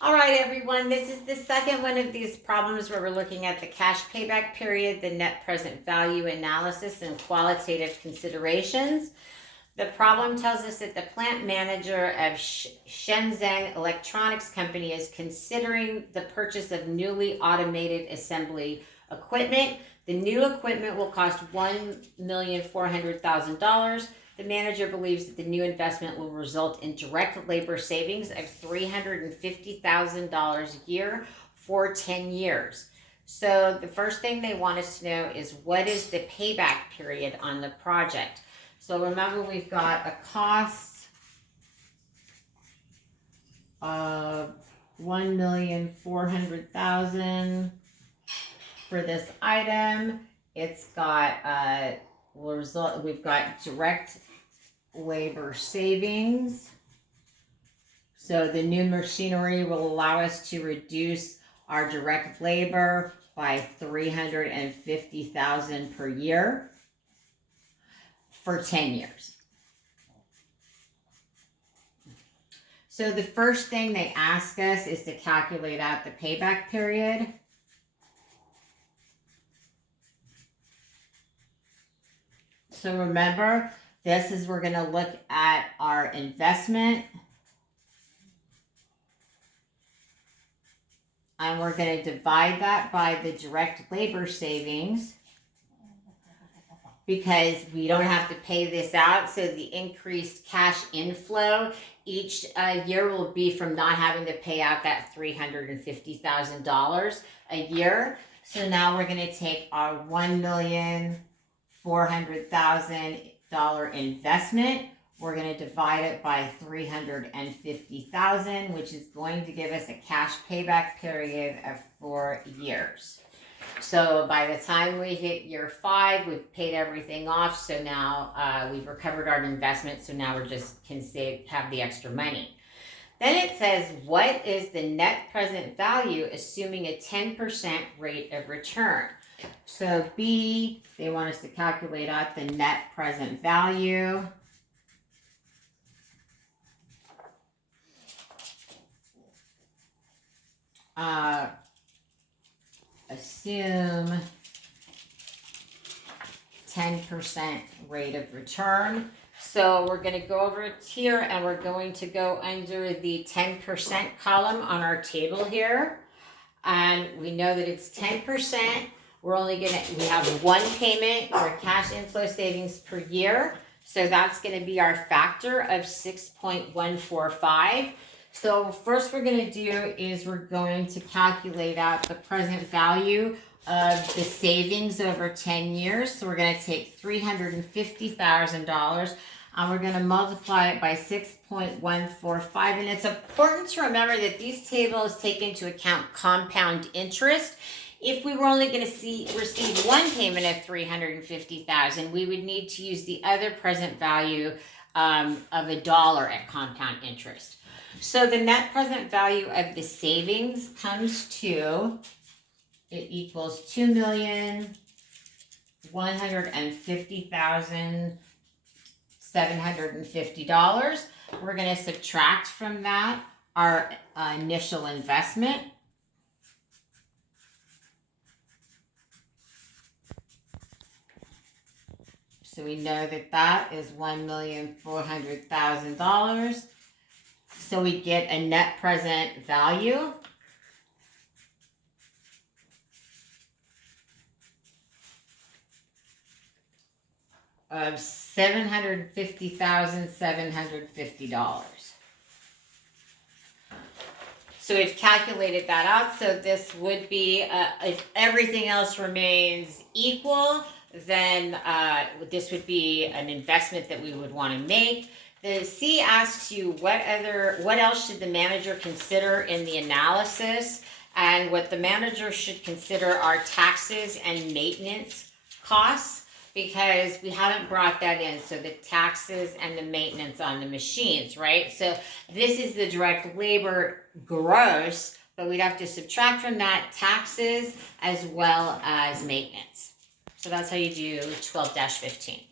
All right, everyone, this is the second one of these problems where we're looking at the cash payback period, the net present value analysis, and qualitative considerations. The problem tells us that the plant manager of Shenzhen Electronics Company is considering the purchase of newly automated assembly equipment. The new equipment will cost $1,400,000. The manager believes that the new investment will result in direct labor savings of $350,000 a year for 10 years. So the first thing they want us to know is what is the payback period on the project. So remember, we've got a cost of $1,400,000 for this item. It's got we've got direct labor savings. So the new machinery will allow us to reduce our direct labor by $350,000 per year for 10 years. So the first thing they ask us is to calculate out the payback period. So remember, this is, we're going to look at our investment. And we're going to divide that by the direct labor savings, because we don't have to pay this out. So the increased cash inflow each year will be from not having to pay out that $350,000 a year. So now we're going to take our $1,400,000 investment. We're going to divide it by $350,000, which is going to give us a cash payback period of 4 years. So by the time we hit year 5, we've paid everything off. So now we've recovered our investment. So now we're just have the extra money. Then it says, what is the net present value assuming a 10% rate of return? So B, they want us to calculate out the net present value. Assume 10% rate of return. So we're going to go over it here, and we're going to go under the 10% column on our table here. And we know that it's 10%. We're only going to, we have one payment or cash inflow savings per year. So that's going to be our factor of 6.145. So first we're going to do is we're going to calculate out the present value of the savings over 10 years. So we're going to take $350,000 and we're going to multiply it by 6.145. And it's important to remember that these tables take into account compound interest. If we were only going to receive one payment of $350,000, we would need to use the other present value of $1 at compound interest. So the net present value of the savings comes to, it equals $2,150,750. We're going to subtract from that our initial investment. So we know that that is $1,400,000. So we get a net present value of $750,750. So we've calculated that out. So this would be, if everything else remains equal, then this would be an investment that we would want to make. The C asks you what else should the manager consider in the analysis, and what the manager should consider are taxes and maintenance costs, because we haven't brought that in. So the taxes and the maintenance on the machines, right? So this is the direct labor gross, but we'd have to subtract from that taxes as well as maintenance. So that's how you do 12-15.